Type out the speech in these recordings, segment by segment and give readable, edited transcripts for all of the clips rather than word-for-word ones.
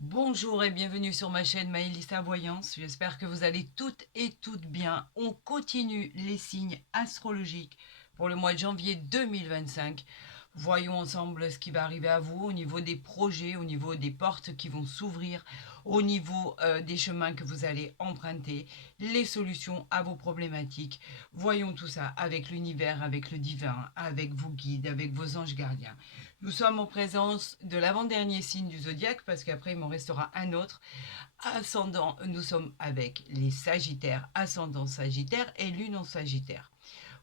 Bonjour et bienvenue sur ma chaîne Maëlissa Voyance. J'espère que vous allez toutes bien. On continue les signes astrologiques pour le mois de janvier 2025. Voyons ensemble ce qui va arriver à vous au niveau des projets, au niveau des portes qui vont s'ouvrir, au niveau des chemins que vous allez emprunter, les solutions à vos problématiques. Voyons tout ça avec l'univers, avec le divin, avec vos guides, avec vos anges gardiens. Nous sommes en présence de l'avant-dernier signe du zodiaque parce qu'après il m'en restera un autre. Ascendant, nous sommes avec les Sagittaires, ascendant Sagittaire et lune en Sagittaire.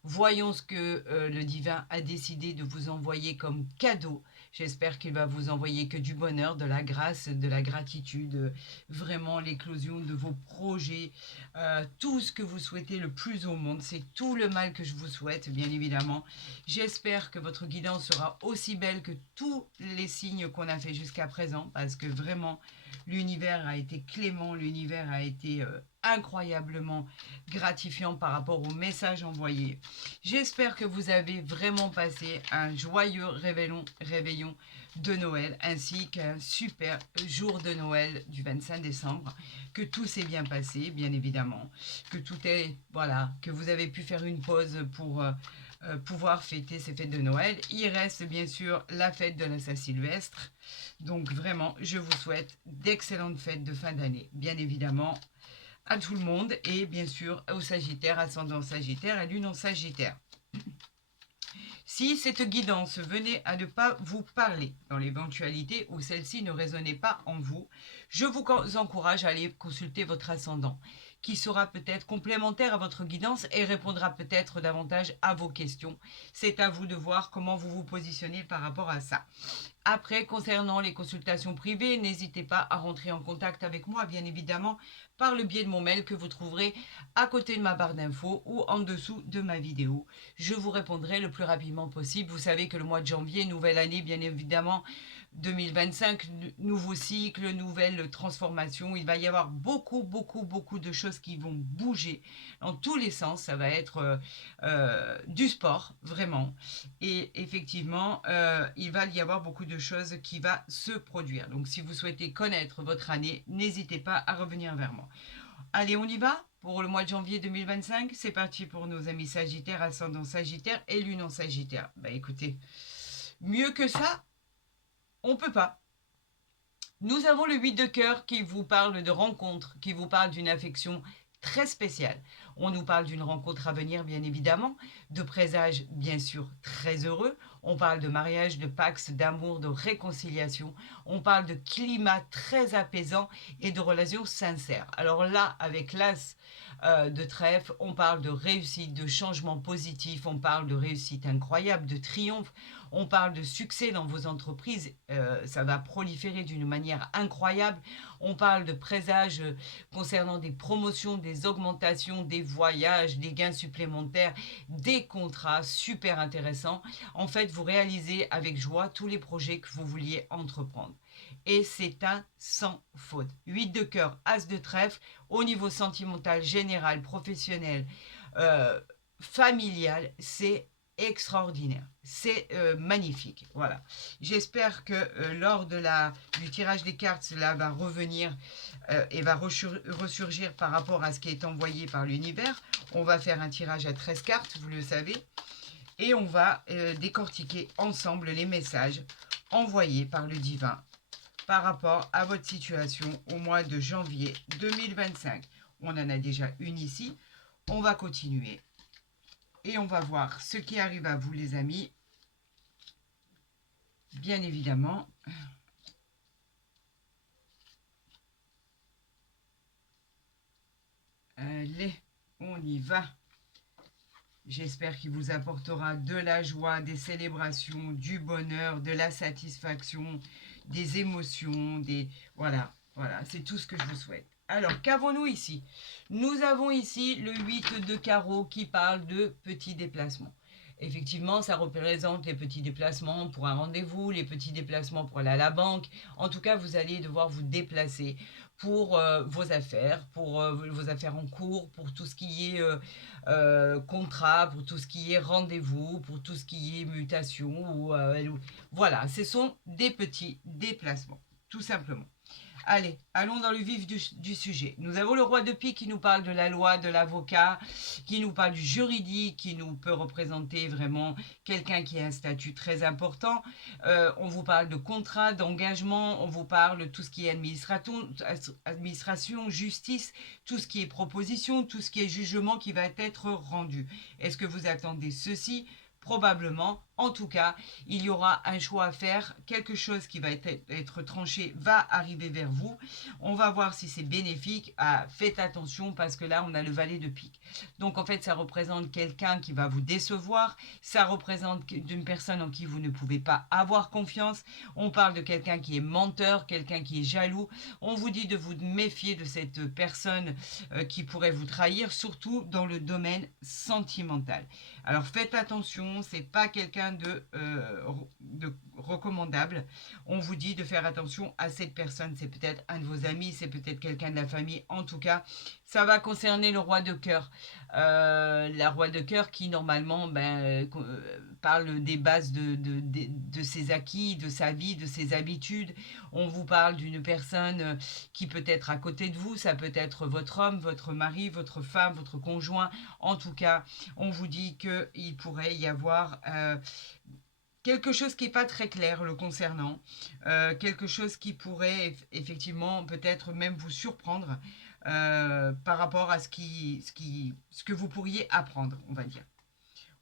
Voyons ce que le divin a décidé de vous envoyer comme cadeau. J'espère qu'il va vous envoyer que du bonheur, de la grâce, de la gratitude, vraiment l'éclosion de vos projets, tout ce que vous souhaitez le plus au monde. C'est tout le mal que je vous souhaite, bien évidemment. J'espère que votre guidance sera aussi belle que tous les signes qu'on a fait jusqu'à présent, parce que vraiment, l'univers a été clément, l'univers a été incroyablement gratifiant par rapport au message envoyé. J'espère que vous avez vraiment passé un joyeux réveillon de Noël ainsi qu'un super jour de Noël du 25 décembre, que tout s'est bien passé, bien évidemment, que tout est, voilà, que vous avez pu faire une pause pour pouvoir fêter ces fêtes de Noël. Il reste bien sûr la fête de la Saint-Sylvestre. Donc vraiment, je vous souhaite d'excellentes fêtes de fin d'année, bien évidemment, à tout le monde et bien sûr au Sagittaire, ascendant Sagittaire et lune en Sagittaire. Si cette guidance venait à ne pas vous parler, dans l'éventualité où celle-ci ne résonnait pas en vous, je vous encourage à aller consulter votre ascendant, qui sera peut-être complémentaire à votre guidance et répondra peut-être davantage à vos questions. C'est à vous de voir comment vous vous positionnez par rapport à ça. Après, concernant les consultations privées, n'hésitez pas à rentrer en contact avec moi, bien évidemment, par le biais de mon mail que vous trouverez à côté de ma barre d'infos ou en dessous de ma vidéo. Je vous répondrai le plus rapidement possible. Vous savez que le mois de janvier, nouvelle année, bien évidemment, 2025, nouveau cycle, nouvelle transformation. Il va y avoir beaucoup de choses qui vont bouger dans tous les sens. Ça va être du sport, vraiment. Et effectivement, il va y avoir beaucoup de choses qui vont se produire. Donc, si vous souhaitez connaître votre année, n'hésitez pas à revenir vers moi. Allez, on y va pour le mois de janvier 2025. C'est parti pour nos amis Sagittaires, ascendant Sagittaire et lune en Sagittaire. Bah écoutez, mieux que ça, on peut pas. Nous avons le 8 de cœur qui vous parle de rencontre, qui vous parle d'une affection très spéciale. On nous parle d'une rencontre à venir, bien évidemment, de présages, bien sûr, très heureux. On parle de mariage, de pax, d'amour, de réconciliation. On parle de climat très apaisant et de relations sincères. Alors là, avec l'as de trèfle, on parle de réussite, de changement positif, on parle de réussite incroyable, de triomphe, on parle de succès dans vos entreprises, ça va proliférer d'une manière incroyable. On parle de présages concernant des promotions, des augmentations, des voyages, des gains supplémentaires, des contrats super intéressants. En fait, vous réalisez avec joie tous les projets que vous vouliez entreprendre. Et c'est un sans faute. 8 de cœur, as de trèfle, au niveau sentimental, général, professionnel, euh, familial, c'est extraordinaire. C'est magnifique. Voilà. J'espère que lors du tirage des cartes, cela va revenir et va ressurgir par rapport à ce qui est envoyé par l'univers. On va faire un tirage à 13 cartes, vous le savez, et on va décortiquer ensemble les messages envoyés par le divin par rapport à votre situation au mois de janvier 2025. On en a déjà une ici. On va continuer et on va voir ce qui arrive à vous, les amis. Bien évidemment. Allez, on y va. J'espère qu'il vous apportera de la joie, des célébrations, du bonheur, de la satisfaction, des émotions, des... Voilà, voilà, c'est tout ce que je vous souhaite. Alors, qu'avons-nous ici? Nous avons ici le 8 de carreau qui parle de petits déplacements. Effectivement, ça représente les petits déplacements pour un rendez-vous, les petits déplacements pour aller à la banque. En tout cas, vous allez devoir vous déplacer pour vos affaires, pour vos affaires en cours, pour tout ce qui est contrat, pour tout ce qui est rendez-vous, pour tout ce qui est mutation. Voilà, ce sont des petits déplacements. tout simplement. Allez, allons dans le vif du sujet. Nous avons le roi de pique qui nous parle de la loi, de l'avocat, qui nous parle du juridique, qui nous peut représenter vraiment quelqu'un qui a un statut très important. On vous parle de contrat, d'engagement, on vous parle de tout ce qui est administration, justice, tout ce qui est proposition, tout ce qui est jugement qui va être rendu. Est-ce que vous attendez ceci ? Probablement. En tout cas, il y aura un choix à faire. Quelque chose qui va être tranché va arriver vers vous. On va voir si c'est bénéfique. Ah, faites attention parce que là, on a le valet de pique. Donc, en fait, ça représente quelqu'un qui va vous décevoir. Ça représente d'une personne en qui vous ne pouvez pas avoir confiance. On parle de quelqu'un qui est menteur, quelqu'un qui est jaloux. On vous dit de vous méfier de cette personne qui pourrait vous trahir, surtout dans le domaine sentimental. Alors, faites attention, c'est pas quelqu'un de recommandable. On vous dit de faire attention à cette personne. C'est peut-être un de vos amis, c'est peut-être quelqu'un de la famille. En tout cas, ça va concerner le roi de cœur. La roi de cœur qui, normalement, parle des bases de ses acquis, de sa vie, de ses habitudes. On vous parle d'une personne qui peut être à côté de vous. Ça peut être votre homme, votre mari, votre femme, votre conjoint. En tout cas, on vous dit qu'il pourrait y avoir quelque chose qui n'est pas très clair le concernant, quelque chose qui pourrait effectivement peut-être même vous surprendre par rapport à ce que vous pourriez apprendre, on va dire.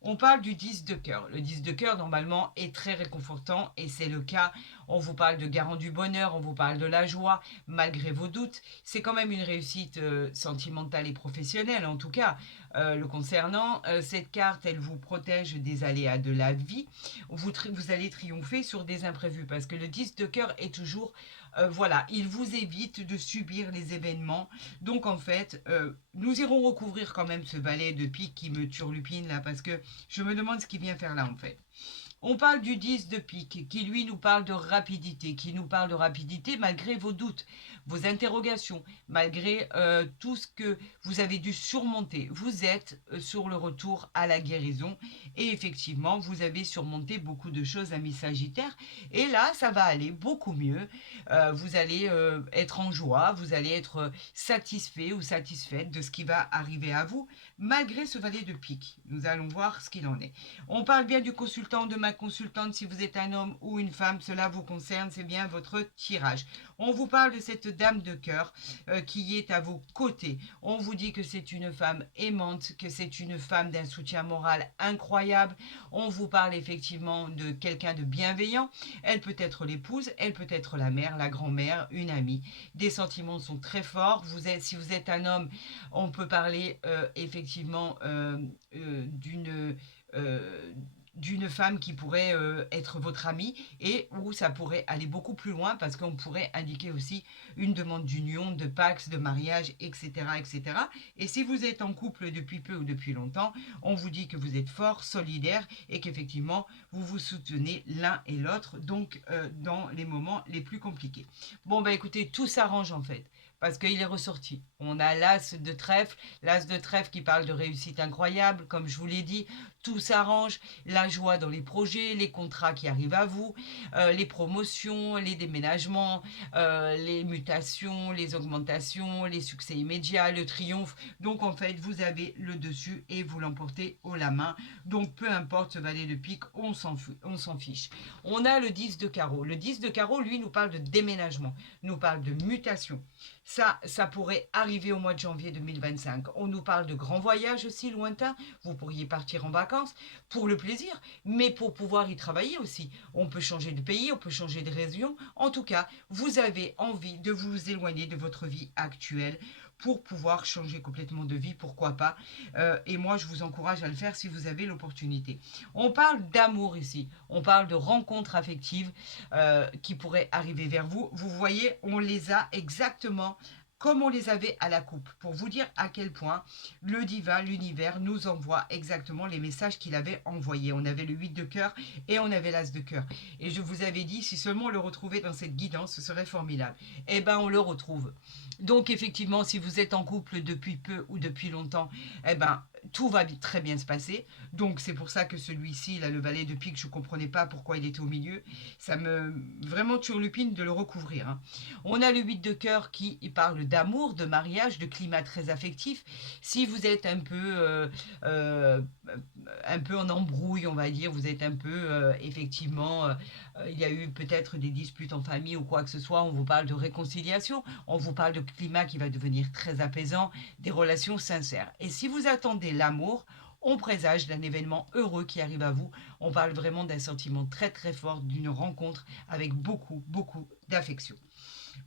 On parle du 10 de cœur. Le 10 de cœur, normalement, est très réconfortant et c'est le cas. On vous parle de garant du bonheur, on vous parle de la joie, malgré vos doutes. C'est quand même une réussite sentimentale et professionnelle, en tout cas. Le concernant, cette carte, elle vous protège des aléas de la vie. Vous allez triompher sur des imprévus parce que le 10 de cœur est toujours... voilà, il vous évite de subir les événements. Donc en fait, nous irons recouvrir quand même ce valet de pique qui me turlupine là parce que je me demande ce qu'il vient faire là en fait. On parle du 10 de pique, qui lui nous parle de rapidité, qui nous parle de rapidité malgré vos doutes, vos interrogations, malgré tout ce que vous avez dû surmonter. Vous êtes sur le retour à la guérison et effectivement, vous avez surmonté beaucoup de choses, amis Sagittaires. Et là, ça va aller beaucoup mieux. Vous allez être en joie, vous allez être satisfait ou satisfaite de ce qui va arriver à vous, malgré ce valet de pique. Nous allons voir ce qu'il en est. On parle bien du consultant, de ma consultante. Si vous êtes un homme ou une femme, cela vous concerne, c'est bien votre tirage. On vous parle de cette dame de cœur qui est à vos côtés. On vous dit que c'est une femme aimante, que c'est une femme d'un soutien moral incroyable. On vous parle effectivement de quelqu'un de bienveillant. Elle peut être l'épouse, elle peut être la mère, la grand-mère, une amie. Des sentiments sont très forts. Si vous êtes un homme, on peut parler effectivement d'une femme qui pourrait être votre amie et où ça pourrait aller beaucoup plus loin parce qu'on pourrait indiquer aussi une demande d'union, de pax, de mariage, etc., etc. Et si vous êtes en couple depuis peu ou depuis longtemps, on vous dit que vous êtes fort, solidaire et qu'effectivement, vous vous soutenez l'un et l'autre, donc dans les moments les plus compliqués. Bon, bah écoutez, tout s'arrange en fait parce qu'il est ressorti. On a l'as de trèfle qui parle de réussite incroyable, comme je vous l'ai dit, tout s'arrange, la joie dans les projets, les contrats qui arrivent à vous, les promotions, les déménagements, les mutations, les augmentations, les succès immédiats, le triomphe. Donc en fait, vous avez le dessus et vous l'emportez haut la main. Donc peu importe ce valet de pique, on s'en fiche. On a le 10 de carreau. Le 10 de carreau, lui, nous parle de déménagement, nous parle de mutation. Ça pourrait arriver au mois de janvier 2025. On nous parle de grands voyages aussi lointains. Vous pourriez partir en vacances pour le plaisir, mais pour pouvoir y travailler aussi. On peut changer de pays, on peut changer de région. En tout cas, vous avez envie de vous éloigner de votre vie actuelle pour pouvoir changer complètement de vie, pourquoi pas. Et moi, je vous encourage à le faire si vous avez l'opportunité. On parle d'amour ici, on parle de rencontres affectives qui pourraient arriver vers vous. Vous voyez, on les a exactement comme on les avait à la coupe, pour vous dire à quel point le divin, l'univers, nous envoie exactement les messages qu'il avait envoyés. On avait le 8 de cœur et on avait l'as de cœur. Et je vous avais dit, si seulement on le retrouvait dans cette guidance, ce serait formidable. Eh bien, on le retrouve. Donc, effectivement, si vous êtes en couple depuis peu ou depuis longtemps, eh ben, tout va très bien se passer. Donc c'est pour ça que celui-ci, là, le valet de pique, je ne comprenais pas pourquoi il était au milieu. Ça me vraiment turlupine de le recouvrir, hein. On a le 8 de cœur qui parle d'amour, de mariage, de climat très affectif. Si vous êtes euh, un peu en embrouille, on va dire, vous êtes un peu effectivement, il y a eu peut-être des disputes en famille ou quoi que ce soit, on vous parle de réconciliation, on vous parle de climat qui va devenir très apaisant, des relations sincères. Et si vous attendez l'amour, on présage d'un événement heureux qui arrive à vous. On parle vraiment d'un sentiment très très fort, d'une rencontre avec beaucoup, beaucoup d'affection.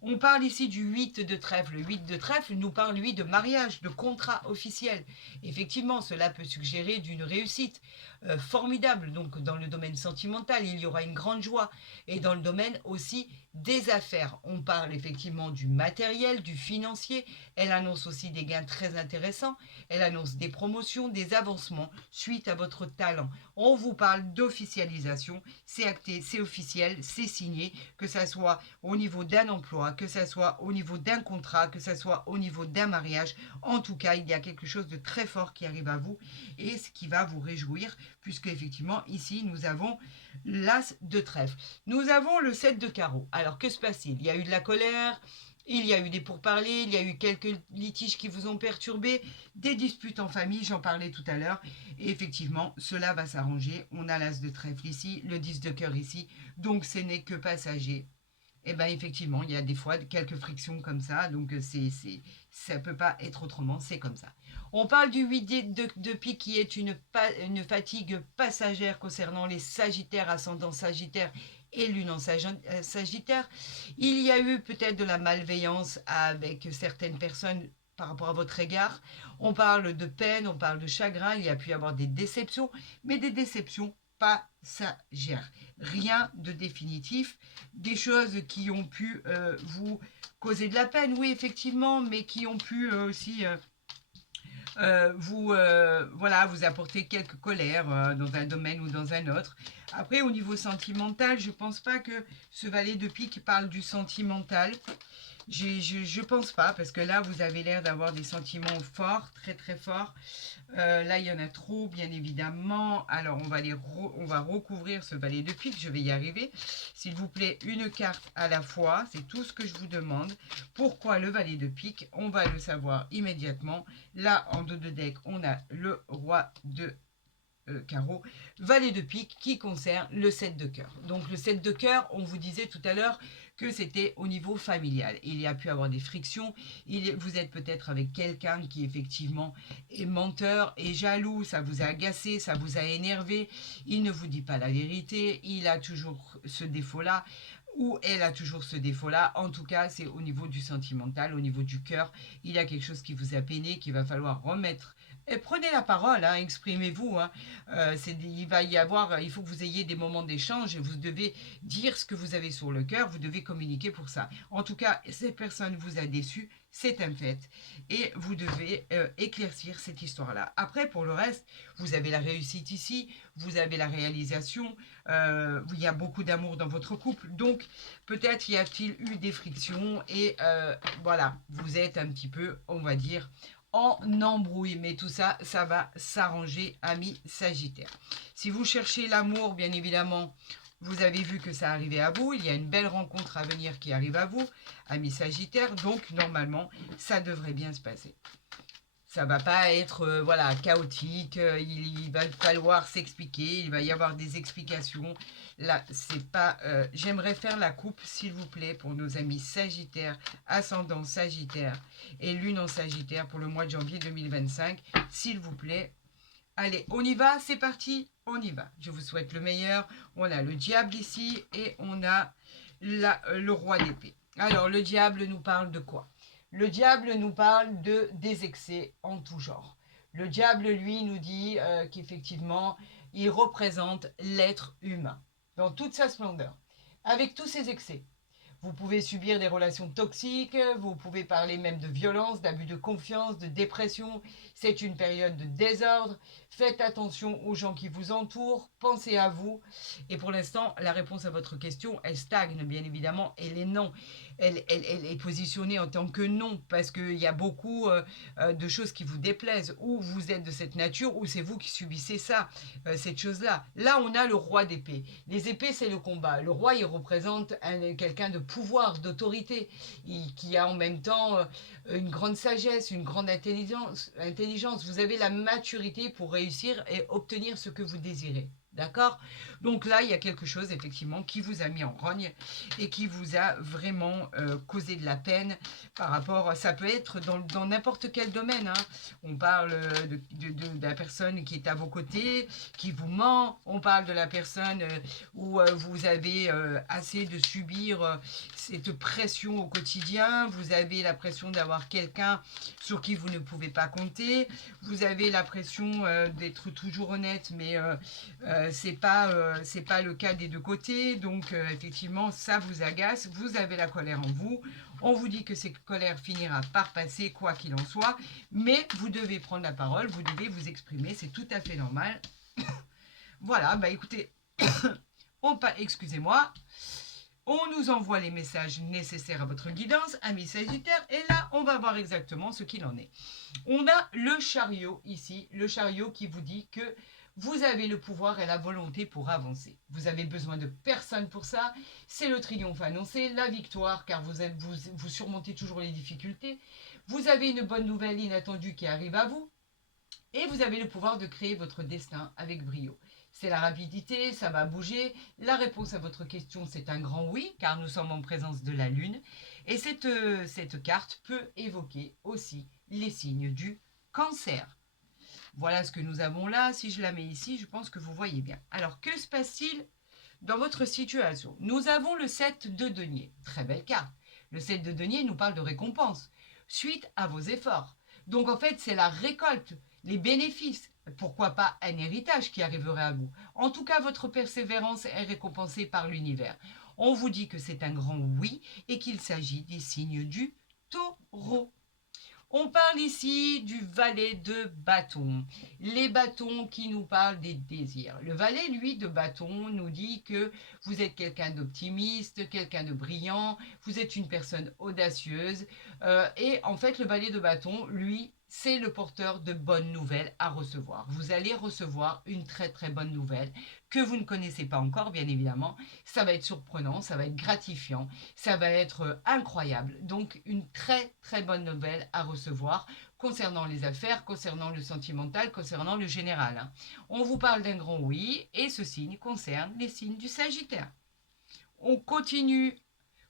On parle ici du 8 de trèfle. Le 8 de trèfle nous parle, lui, de mariage, de contrat officiel. Effectivement, cela peut suggérer d'une réussite formidable. Donc, dans le domaine sentimental, il y aura une grande joie. Et dans le domaine aussi des affaires. On parle effectivement du matériel, du financier. Elle annonce aussi des gains très intéressants. Elle annonce des promotions, des avancements suite à votre talent. On vous parle d'officialisation. C'est acté, c'est officiel, c'est signé, que ça soit au niveau d'un emploi, que ça soit au niveau d'un contrat, que ça soit au niveau d'un mariage. En tout cas, il y a quelque chose de très fort qui arrive à vous et ce qui va vous réjouir, puisque effectivement, ici, nous avons l'as de trèfle. Nous avons le 7 de carreau. Alors, que se passe-t-il? Il y a eu de la colère, il y a eu des pourparlers, il y a eu quelques litiges qui vous ont perturbé, des disputes en famille, j'en parlais tout à l'heure. Et effectivement, cela va s'arranger. On a l'as de trèfle ici, le 10 de cœur ici. Donc, ce n'est que passager. Et bien effectivement, il y a des fois quelques frictions comme ça, donc ça ne peut pas être autrement, c'est comme ça. On parle du 8 de pique qui est une fatigue passagère concernant les sagittaires, ascendant sagittaire et lune en sagittaire. Il y a eu peut-être de la malveillance avec certaines personnes par rapport à votre égard. On parle de peine, on parle de chagrin, il y a pu y avoir des déceptions, mais des déceptions passagères. Rien de définitif, des choses qui ont pu vous causer de la peine, oui, effectivement, mais qui ont pu aussi vous apporter quelques colères dans un domaine ou dans un autre. Après, au niveau sentimental, je ne pense pas que ce valet de pique parle du sentimental. Je pense pas, parce que là, vous avez l'air d'avoir des sentiments forts, très très forts. Là, il y en a trop, bien évidemment. Alors, on va recouvrir ce valet de pique. Je vais y arriver. S'il vous plaît, une carte à la fois. C'est tout ce que je vous demande. Pourquoi le valet de pique? On va le savoir immédiatement. Là, en dos de deck, on a le roi de carreau, valet de pique qui concerne le 7 de cœur. Donc le 7 de cœur, on vous disait tout à l'heure que c'était au niveau familial. Il y a pu avoir des frictions, vous êtes peut-être avec quelqu'un qui effectivement est menteur et jaloux, ça vous a agacé, ça vous a énervé, il ne vous dit pas la vérité, il a toujours ce défaut-là, ou elle a toujours ce défaut-là. En tout cas, c'est au niveau du sentimental, au niveau du cœur, il y a quelque chose qui vous a peiné, qu'il va falloir remettre. Et prenez la parole, hein, exprimez-vous, hein. Il faut que vous ayez des moments d'échange et vous devez dire ce que vous avez sur le cœur, vous devez communiquer pour ça. En tout cas, cette personne vous a déçu, c'est un fait. Et vous devez éclaircir cette histoire-là. Après, pour le reste, vous avez la réussite ici, vous avez la réalisation, il y a beaucoup d'amour dans votre couple, donc peut-être y a-t-il eu des frictions et voilà, vous êtes un petit peu, on va dire, en embrouille. Mais tout ça, ça va s'arranger, amis Sagittaire. Si vous cherchez l'amour, bien évidemment, vous avez vu que ça arrivait à vous. Il y a une belle rencontre à venir qui arrive à vous, amis Sagittaire. Donc, normalement, ça devrait bien se passer. Ça va pas être voilà, chaotique, il va falloir s'expliquer, il va y avoir des explications. Là, c'est pas... J'aimerais faire la coupe, s'il vous plaît, pour nos amis Sagittaires, ascendant Sagittaire et lune en Sagittaire pour le mois de janvier 2025. S'il vous plaît. Allez, on y va, c'est parti, on y va. Je vous souhaite le meilleur. On a le diable ici et on a le roi d'épée. Alors, le diable nous parle de quoi? Le diable nous parle des excès en tout genre. Le diable, lui, nous dit qu'effectivement, il représente l'être humain dans toute sa splendeur, avec tous ses excès. Vous pouvez subir des relations toxiques, vous pouvez parler même de violence, d'abus de confiance, de dépression. C'est une période de désordre. Faites attention aux gens qui vous entourent, pensez à vous. Et pour l'instant, la réponse à votre question, elle stagne bien évidemment, elle est non. elle est positionnée en tant que non, parce qu'il y a beaucoup de choses qui vous déplaisent, ou vous êtes de cette nature, ou c'est vous qui subissez ça, cette chose-là. Là, on a le roi d'épée. Les épées, c'est le combat. Le roi, il représente quelqu'un de pouvoir, d'autorité, qui a en même temps une grande sagesse, une grande intelligence. Vous avez la maturité pour réussir et obtenir ce que vous désirez. D'accord? Donc là, il y a quelque chose, effectivement, qui vous a mis en rogne et qui vous a vraiment causé de la peine par rapport, ça peut être dans n'importe quel domaine. Hein. On parle de la personne qui est à vos côtés, qui vous ment. On parle de la personne où vous avez assez de subir cette pression au quotidien. Vous avez la pression d'avoir quelqu'un sur qui vous ne pouvez pas compter. Vous avez la pression d'être toujours honnête, mais c'est pas le cas des deux côtés. Donc effectivement, ça vous agace. Vous avez la colère en vous. On vous dit que cette colère finira par passer, quoi qu'il en soit. Mais vous devez prendre la parole, vous devez vous exprimer. C'est tout à fait normal. Voilà, bah écoutez, excusez-moi. On nous envoie les messages nécessaires à votre guidance, amis Sagittaires, et là, on va voir exactement ce qu'il en est. On a le chariot ici, le chariot qui vous dit que vous avez le pouvoir et la volonté pour avancer. Vous avez besoin de personne pour ça. C'est le triomphe annoncé, la victoire, car vous surmontez toujours les difficultés. Vous avez une bonne nouvelle inattendue qui arrive à vous. Et vous avez le pouvoir de créer votre destin avec brio. C'est la rapidité, ça va bouger. La réponse à votre question, c'est un grand oui, car nous sommes en présence de la Lune. Et cette carte peut évoquer aussi les signes du cancer. Voilà ce que nous avons là. Si je la mets ici, je pense que vous voyez bien. Alors, que se passe-t-il dans votre situation? Nous avons le 7 de denier. Très belle carte. Le 7 de denier nous parle de récompense, suite à vos efforts. Donc, en fait, c'est la récolte, les bénéfices. Pourquoi pas un héritage qui arriverait à vous. En tout cas, votre persévérance est récompensée par l'univers. On vous dit que c'est un grand oui et qu'il s'agit des signes du taureau. On parle ici du valet de bâton. Les bâtons qui nous parlent des désirs. Le valet, lui, de bâton nous dit que vous êtes quelqu'un d'optimiste, quelqu'un de brillant, vous êtes une personne audacieuse. Et en fait, le valet de bâton, lui, c'est le porteur de bonnes nouvelles à recevoir. Vous allez recevoir une très très bonne nouvelle que vous ne connaissez pas encore, bien évidemment. Ça va être surprenant, ça va être gratifiant, ça va être incroyable. Donc, une très très bonne nouvelle à recevoir concernant les affaires, concernant le sentimental, concernant le général. Hein. On vous parle d'un grand oui et ce signe concerne les signes du Sagittaire. On continue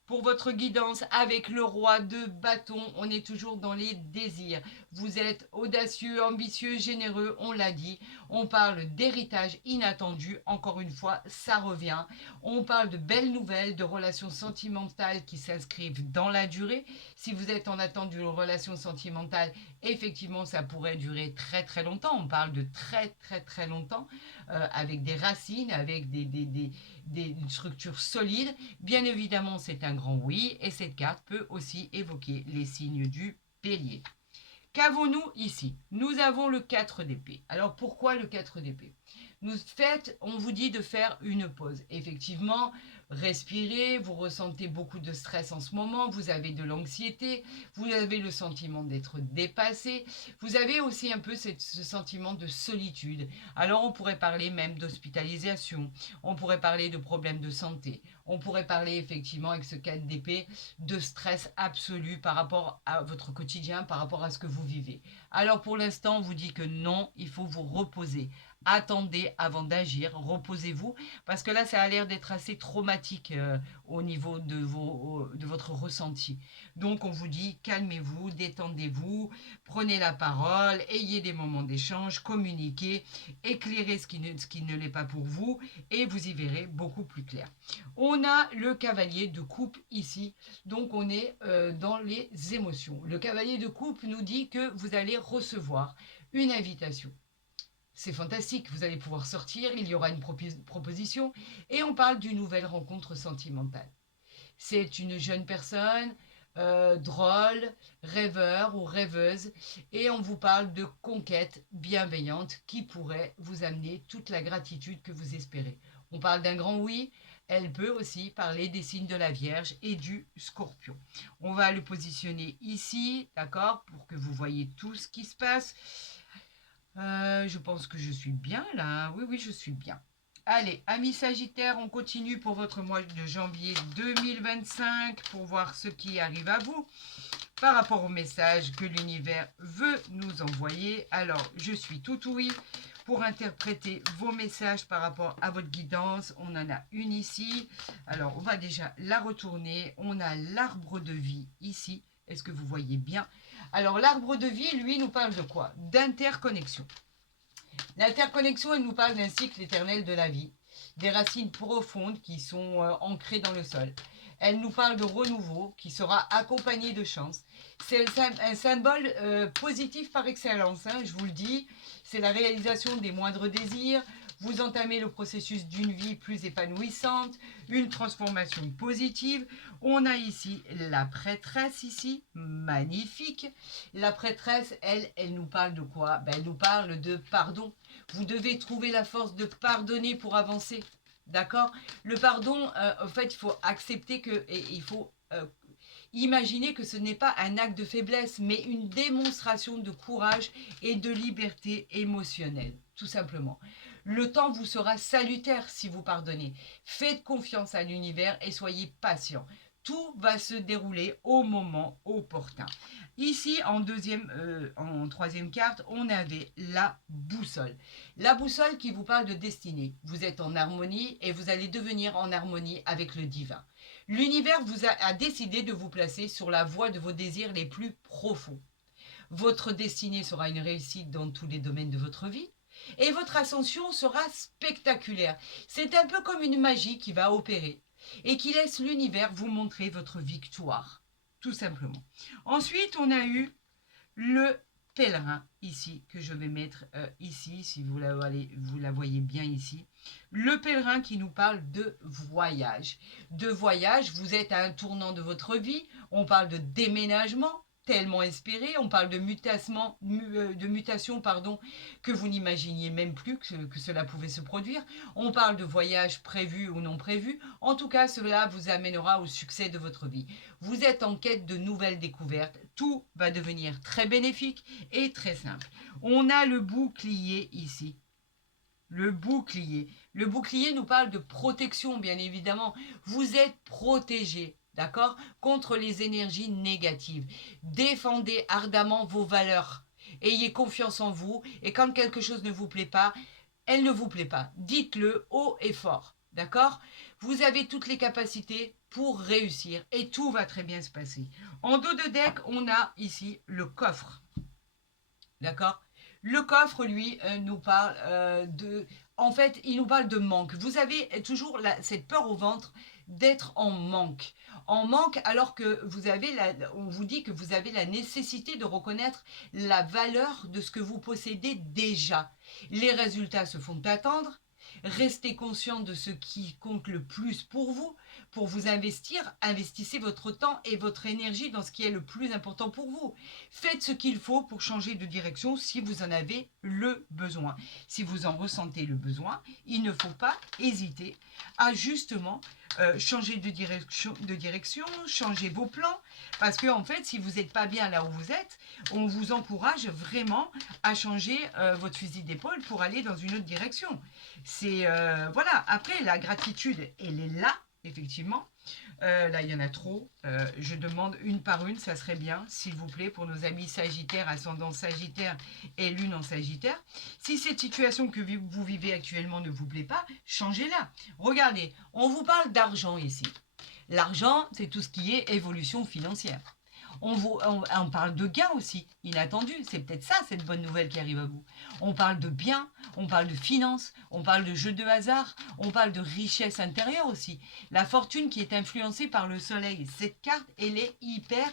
pour votre guidance avec le roi de bâton. On est toujours dans les désirs. Vous êtes audacieux, ambitieux, généreux, on l'a dit. On parle d'héritage inattendu. Encore une fois, ça revient. On parle de belles nouvelles, de relations sentimentales qui s'inscrivent dans la durée. Si vous êtes en attente d'une relation sentimentale, effectivement, ça pourrait durer très très longtemps. On parle de très très très longtemps, avec des racines, avec une structure solide. Bien évidemment, c'est un grand oui, et cette carte peut aussi évoquer les signes du bélier. Qu'avons-nous ici? Nous avons le 4 d'épée. Alors pourquoi le 4 d'épée? On vous dit de faire une pause. Effectivement, respirez, vous ressentez beaucoup de stress en ce moment, vous avez de l'anxiété, vous avez le sentiment d'être dépassé, vous avez aussi un peu ce sentiment de solitude. Alors on pourrait parler même d'hospitalisation, on pourrait parler de problèmes de santé, on pourrait parler effectivement avec ce 4 d'épée de stress absolu par rapport à votre quotidien, par rapport à ce que vous vivez. Alors pour l'instant, on vous dit que non, il faut vous reposer. Attendez avant d'agir, reposez-vous, parce que là, ça a l'air d'être assez traumatique au niveau de votre ressenti. Donc, on vous dit, calmez-vous, détendez-vous, prenez la parole, ayez des moments d'échange, communiquez, éclairez ce qui ne l'est pas pour vous, et vous y verrez beaucoup plus clair. On a le cavalier de coupe ici, donc on est dans les émotions. Le cavalier de coupe nous dit que vous allez recevoir une invitation. C'est fantastique, vous allez pouvoir sortir, il y aura une proposition et on parle d'une nouvelle rencontre sentimentale. C'est une jeune personne, drôle, rêveur ou rêveuse et on vous parle de conquête bienveillante qui pourrait vous amener toute la gratitude que vous espérez. On parle d'un grand oui, elle peut aussi parler des signes de la Vierge et du Scorpion. On va le positionner ici, d'accord, pour que vous voyez tout ce qui se passe. Je pense que je suis bien là. Oui, oui, je suis bien. Allez, amis Sagittaires, on continue pour votre mois de janvier 2025 pour voir ce qui arrive à vous par rapport au message que l'univers veut nous envoyer. Alors, je suis tout oui pour interpréter vos messages par rapport à votre guidance. On en a une ici. Alors, on va déjà la retourner. On a l'arbre de vie ici. Est-ce que vous voyez bien? Alors, l'arbre de vie, lui, nous parle de quoi? D'interconnexion. L'interconnexion, elle nous parle d'un cycle éternel de la vie, des racines profondes qui sont ancrées dans le sol. Elle nous parle de renouveau qui sera accompagné de chance. C'est un symbole positif par excellence, hein, je vous le dis. C'est la réalisation des moindres désirs. Vous entamez le processus d'une vie plus épanouissante, une transformation positive. On a ici la prêtresse, ici, magnifique. La prêtresse, elle nous parle de quoi? Elle nous parle de pardon. Vous devez trouver la force de pardonner pour avancer. D'accord? Le pardon, en fait, il faut accepter que, et il faut imaginer que ce n'est pas un acte de faiblesse, mais une démonstration de courage et de liberté émotionnelle, tout simplement. Le temps vous sera salutaire si vous pardonnez. Faites confiance à l'univers et soyez patient. Tout va se dérouler au moment opportun. Ici, en troisième carte, on avait la boussole. La boussole qui vous parle de destinée. Vous êtes en harmonie et vous allez devenir en harmonie avec le divin. L'univers a décidé de vous placer sur la voie de vos désirs les plus profonds. Votre destinée sera une réussite dans tous les domaines de votre vie et votre ascension sera spectaculaire. C'est un peu comme une magie qui va opérer et qui laisse l'univers vous montrer votre victoire, tout simplement. Ensuite, on a eu le pèlerin ici, que je vais mettre ici, si vous la voyez bien ici. Le pèlerin qui nous parle de voyage. De voyage, vous êtes à un tournant de votre vie, on parle de déménagement, tellement espéré, on parle de mutation, que vous n'imaginiez même plus que cela pouvait se produire. On parle de voyage prévu ou non prévu. En tout cas, cela vous amènera au succès de votre vie. Vous êtes en quête de nouvelles découvertes. Tout va devenir très bénéfique et très simple. On a le bouclier ici. Le bouclier. Le bouclier nous parle de protection, bien évidemment. Vous êtes protégé, d'accord, contre les énergies négatives. Défendez ardemment vos valeurs. Ayez confiance en vous. Et quand quelque chose ne vous plaît pas, elle ne vous plaît pas. Dites-le haut et fort, d'accord? Vous avez toutes les capacités pour réussir et tout va très bien se passer. En dos de deck, on a ici le coffre, d'accord? Le coffre, lui, nous parle de... En fait, il nous parle de manque. Vous avez toujours cette peur au ventre d'être en manque. En manque alors que on vous dit que vous avez la nécessité de reconnaître la valeur de ce que vous possédez déjà. Les résultats se font attendre. Restez conscient de ce qui compte le plus pour vous investir. Investissez votre temps et votre énergie dans ce qui est le plus important pour vous. Faites ce qu'il faut pour changer de direction si vous en avez le besoin. Si vous en ressentez le besoin, il ne faut pas hésiter à justement changer de direction, changer vos plans. Parce que en fait, si vous n'êtes pas bien là où vous êtes, on vous encourage vraiment à changer votre fusil d'épaule pour aller dans une autre direction. C'est voilà. Après, la gratitude, elle est là, effectivement. Là, il y en a trop. Je demande une par une, ça serait bien, s'il vous plaît, pour nos amis Sagittaires, ascendant Sagittaire et Lune en Sagittaire. Si cette situation que vous vivez actuellement ne vous plaît pas, changez-la. Regardez, on vous parle d'argent ici. L'argent, c'est tout ce qui est évolution financière. On parle de gains aussi, inattendus. C'est peut-être ça, cette bonne nouvelle qui arrive à vous. On parle de biens, on parle de finances, on parle de jeux de hasard, on parle de richesse intérieure aussi. La fortune qui est influencée par le soleil. Cette carte, elle est hyper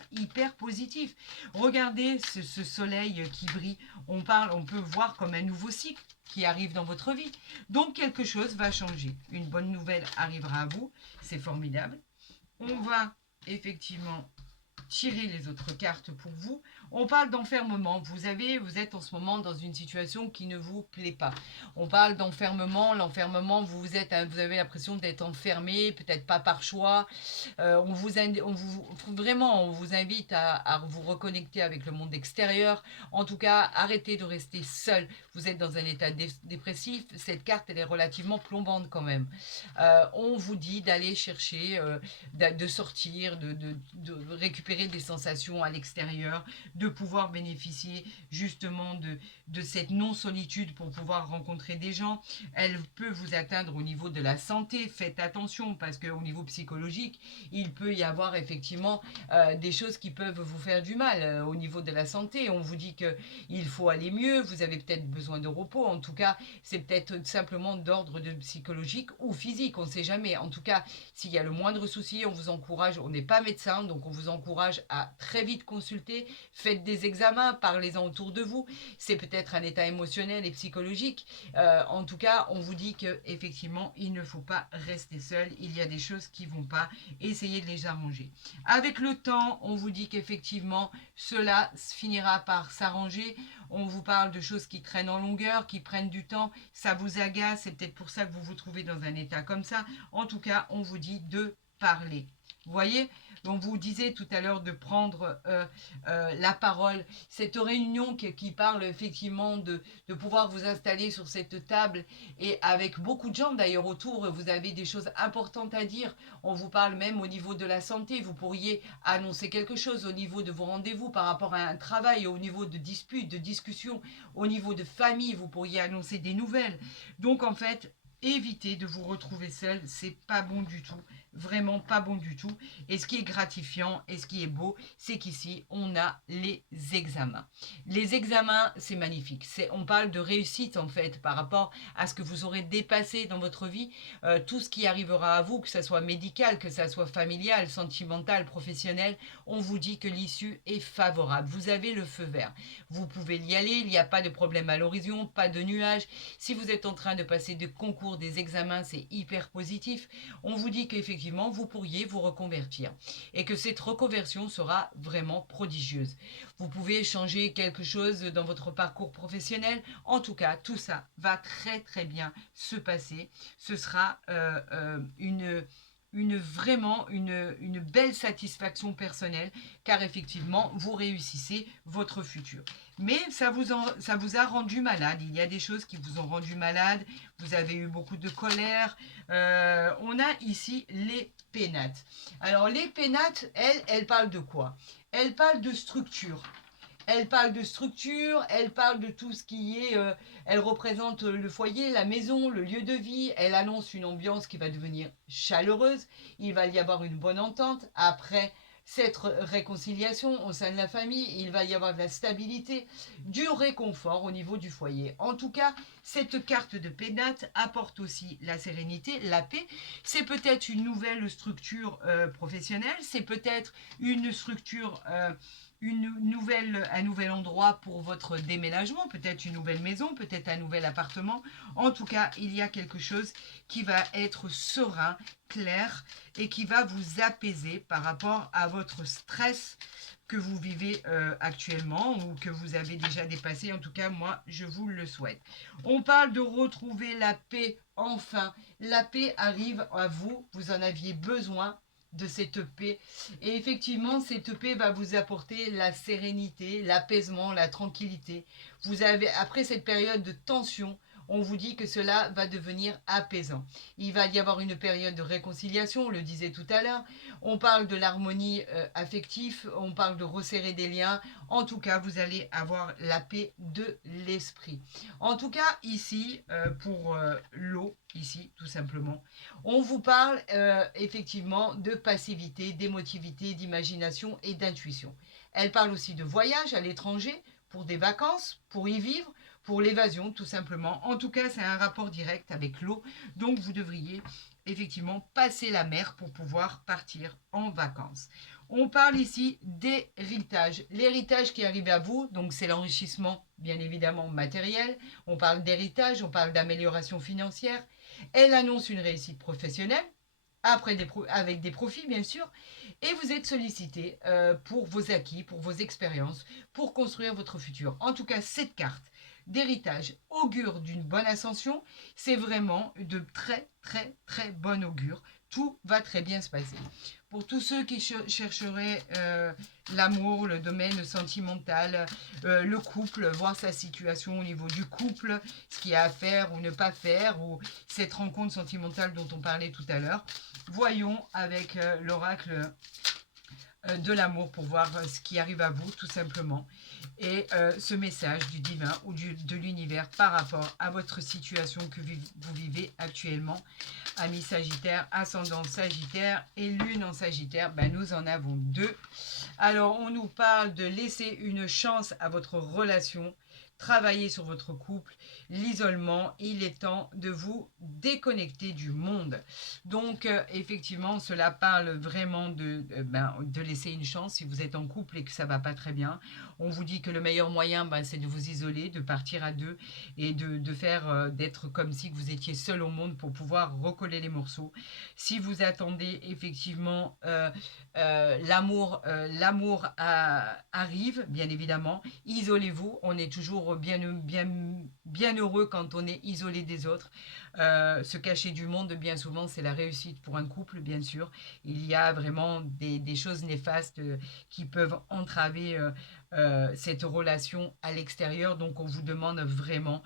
positive. Regardez ce soleil qui brille. On peut voir comme un nouveau cycle qui arrive dans votre vie. Donc quelque chose va changer. Une bonne nouvelle arrivera à vous. C'est formidable. On va effectivement tirer les autres cartes pour vous. On parle d'enfermement. Vous êtes en ce moment dans une situation qui ne vous plaît pas. On parle d'enfermement. L'enfermement, vous avez l'impression d'être enfermé, peut-être pas par choix. Vraiment, on vous invite à vous reconnecter avec le monde extérieur. En tout cas, arrêtez de rester seul. Vous êtes dans un état dépressif. Cette carte, elle est relativement plombante quand même. On vous dit d'aller chercher, de sortir, de récupérer des sensations à l'extérieur, de pouvoir bénéficier justement de cette non-solitude pour pouvoir rencontrer des gens. Elle peut vous atteindre au niveau de la santé. Faites attention parce qu'au niveau psychologique, il peut y avoir effectivement des choses qui peuvent vous faire du mal au niveau de la santé. On vous dit qu'il faut aller mieux, vous avez peut-être besoin de repos. En tout cas, c'est peut-être simplement d'ordre de psychologique ou physique, on ne sait jamais. En tout cas, s'il y a le moindre souci, on vous encourage, on n'est pas médecin, donc on vous encourage à très vite consulter, faites des examens, parlez-en autour de vous. C'est peut-être un état émotionnel et psychologique. En tout cas, on vous dit qu'effectivement, il ne faut pas rester seul. Il y a des choses qui ne vont pas. Essayez de les arranger. Avec le temps, on vous dit qu'effectivement, cela finira par s'arranger. On vous parle de choses qui traînent en longueur, qui prennent du temps. Ça vous agace. C'est peut-être pour ça que vous vous trouvez dans un état comme ça. En tout cas, on vous dit de parler. Vous voyez, on vous disait tout à l'heure de prendre la parole. Cette réunion qui parle effectivement de pouvoir vous installer sur cette table et avec beaucoup de gens d'ailleurs autour, vous avez des choses importantes à dire. On vous parle même au niveau de la santé. Vous pourriez annoncer quelque chose au niveau de vos rendez-vous par rapport à un travail, au niveau de disputes, de discussions, au niveau de famille. Vous pourriez annoncer des nouvelles. Donc en fait, évitez de vous retrouver seul, c'est pas bon du tout, vraiment pas bon du tout. Et ce qui est gratifiant et ce qui est beau, c'est qu'ici on a les examens. Les examens, c'est magnifique. On parle de réussite en fait par rapport à ce que vous aurez dépassé dans votre vie, tout ce qui arrivera à vous, que ça soit médical, que ça soit familial, sentimental, professionnel. On vous dit que l'issue est favorable. Vous avez le feu vert. Vous pouvez y aller. Il n'y a pas de problème à l'horizon, pas de nuages. Si vous êtes en train de passer des concours, des examens, c'est hyper positif. On vous dit qu'effectivement, vous pourriez vous reconvertir et que cette reconversion sera vraiment prodigieuse. Vous pouvez changer quelque chose dans votre parcours professionnel. En tout cas, tout ça va très très bien se passer. Ce sera vraiment une belle satisfaction personnelle car effectivement, vous réussissez votre futur. Mais ça vous a rendu malade. Il y a des choses qui vous ont rendu malade. Vous avez eu beaucoup de colère. On a ici les pénates. Alors, les pénates, elles parlent de quoi? Elles parlent de structure. Elle parle de structure, elle parle de tout ce qui est... elle représente le foyer, la maison, le lieu de vie. Elle annonce une ambiance qui va devenir chaleureuse. Il va y avoir une bonne entente. Après cette réconciliation au sein de la famille, il va y avoir de la stabilité, du réconfort au niveau du foyer. En tout cas, cette carte de pénate apporte aussi la sérénité, la paix. C'est peut-être une nouvelle structure professionnelle, c'est peut-être une structure... un nouvel endroit pour votre déménagement, peut-être une nouvelle maison, peut-être un nouvel appartement. En tout cas, il y a quelque chose qui va être serein, clair et qui va vous apaiser par rapport à votre stress que vous vivez actuellement ou que vous avez déjà dépassé. En tout cas, moi, je vous le souhaite. On parle de retrouver la paix enfin. La paix arrive à vous, vous en aviez besoin de cette paix. Et effectivement, cette paix va vous apporter la sérénité, l'apaisement, la tranquillité. Vous avez, après cette période de tension, on vous dit que cela va devenir apaisant. Il va y avoir une période de réconciliation, on le disait tout à l'heure. On parle de l'harmonie affective, on parle de resserrer des liens. En tout cas, vous allez avoir la paix de l'esprit. En tout cas, ici, pour l'eau, ici, tout simplement, on vous parle effectivement de passivité, d'émotivité, d'imagination et d'intuition. Elle parle aussi de voyage à l'étranger, pour des vacances, pour y vivre, pour l'évasion tout simplement. En tout cas, c'est un rapport direct avec l'eau, donc vous devriez effectivement passer la mer pour pouvoir partir en vacances. On parle ici d'héritage. L'héritage qui arrive à vous, donc c'est l'enrichissement bien évidemment matériel. On parle d'héritage, on parle d'amélioration financière. Elle annonce une réussite professionnelle. après avec des profits bien sûr, et vous êtes sollicité pour vos acquis, pour vos expériences, pour construire votre futur. En tout cas, cette carte d'héritage augure d'une bonne ascension, c'est vraiment de très très très bon augure. Tout va très bien se passer. Pour tous ceux qui chercheraient l'amour, le domaine sentimental, le couple, voir sa situation au niveau du couple, ce qu'il y a à faire ou ne pas faire, ou cette rencontre sentimentale dont on parlait tout à l'heure, voyons avec l'oracle de l'amour pour voir ce qui arrive à vous tout simplement et ce message du divin ou de l'univers par rapport à votre situation que vous vivez actuellement. Amis Sagittaire, ascendant Sagittaire et lune en Sagittaire, ben nous en avons deux. Alors on nous parle de laisser une chance à votre relation, travailler sur votre couple, l'isolement, il est temps de vous déconnecter du monde. Donc effectivement, cela parle vraiment de laisser une chance si vous êtes en couple et que ça va pas très bien. On vous dit que le meilleur moyen, c'est de vous isoler, de partir à deux et de faire d'être comme si vous étiez seul au monde pour pouvoir recoller les morceaux. Si vous attendez effectivement l'amour arrive, bien évidemment. Isolez-vous, on est toujours bien heureux quand on est isolé des autres. Se cacher du monde, bien souvent, c'est la réussite pour un couple, bien sûr. Il y a vraiment des choses néfastes qui peuvent entraver cette relation à l'extérieur. Donc, on vous demande vraiment,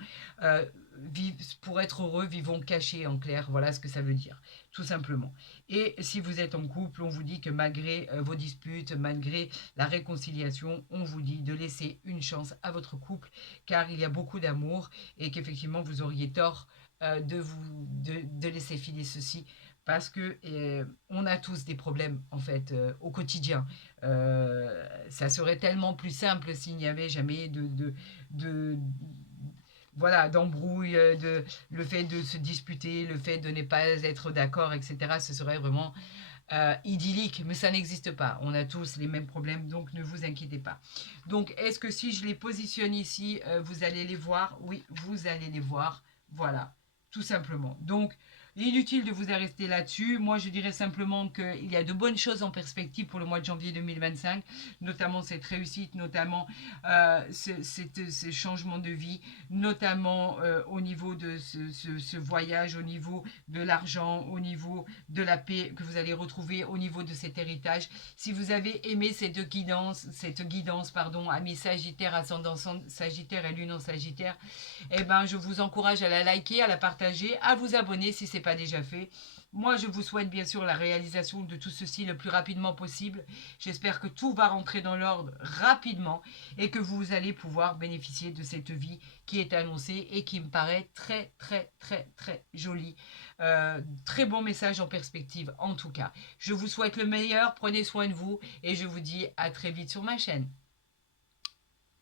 pour être heureux, vivons cachés en clair. Voilà ce que ça veut dire, tout simplement. Et si vous êtes en couple, on vous dit que malgré vos disputes, malgré la réconciliation, on vous dit de laisser une chance à votre couple, car il y a beaucoup d'amour et qu'effectivement, vous auriez tort de laisser filer ceci parce que on a tous des problèmes en fait au quotidien. Ça serait tellement plus simple s'il n'y avait jamais de voilà, d'embrouille, le fait de se disputer, le fait de ne pas être d'accord, etc. Ce serait vraiment idyllique, mais ça n'existe pas. On a tous les mêmes problèmes, donc ne vous inquiétez pas. Donc, est-ce que si je les positionne ici, vous allez les voir? Oui, vous allez les voir. Voilà, tout simplement. Donc, inutile de vous arrêter là-dessus. Moi, je dirais simplement qu'il y a de bonnes choses en perspective pour le mois de janvier 2025, notamment cette réussite, notamment ce changement de vie, notamment au niveau de ce voyage, au niveau de l'argent, au niveau de la paix que vous allez retrouver, au niveau de cet héritage. Si vous avez aimé cette guidance, amis Sagittaire, ascendant Sagittaire et lune en Sagittaire, eh ben, je vous encourage à la liker, à la partager, à vous abonner si ce n'est pas déjà fait. Moi, je vous souhaite bien sûr la réalisation de tout ceci le plus rapidement possible. J'espère que tout va rentrer dans l'ordre rapidement et que vous allez pouvoir bénéficier de cette vie qui est annoncée et qui me paraît très, très, très, très jolie. Très bon message en perspective en tout cas. Je vous souhaite le meilleur, prenez soin de vous et je vous dis à très vite sur ma chaîne.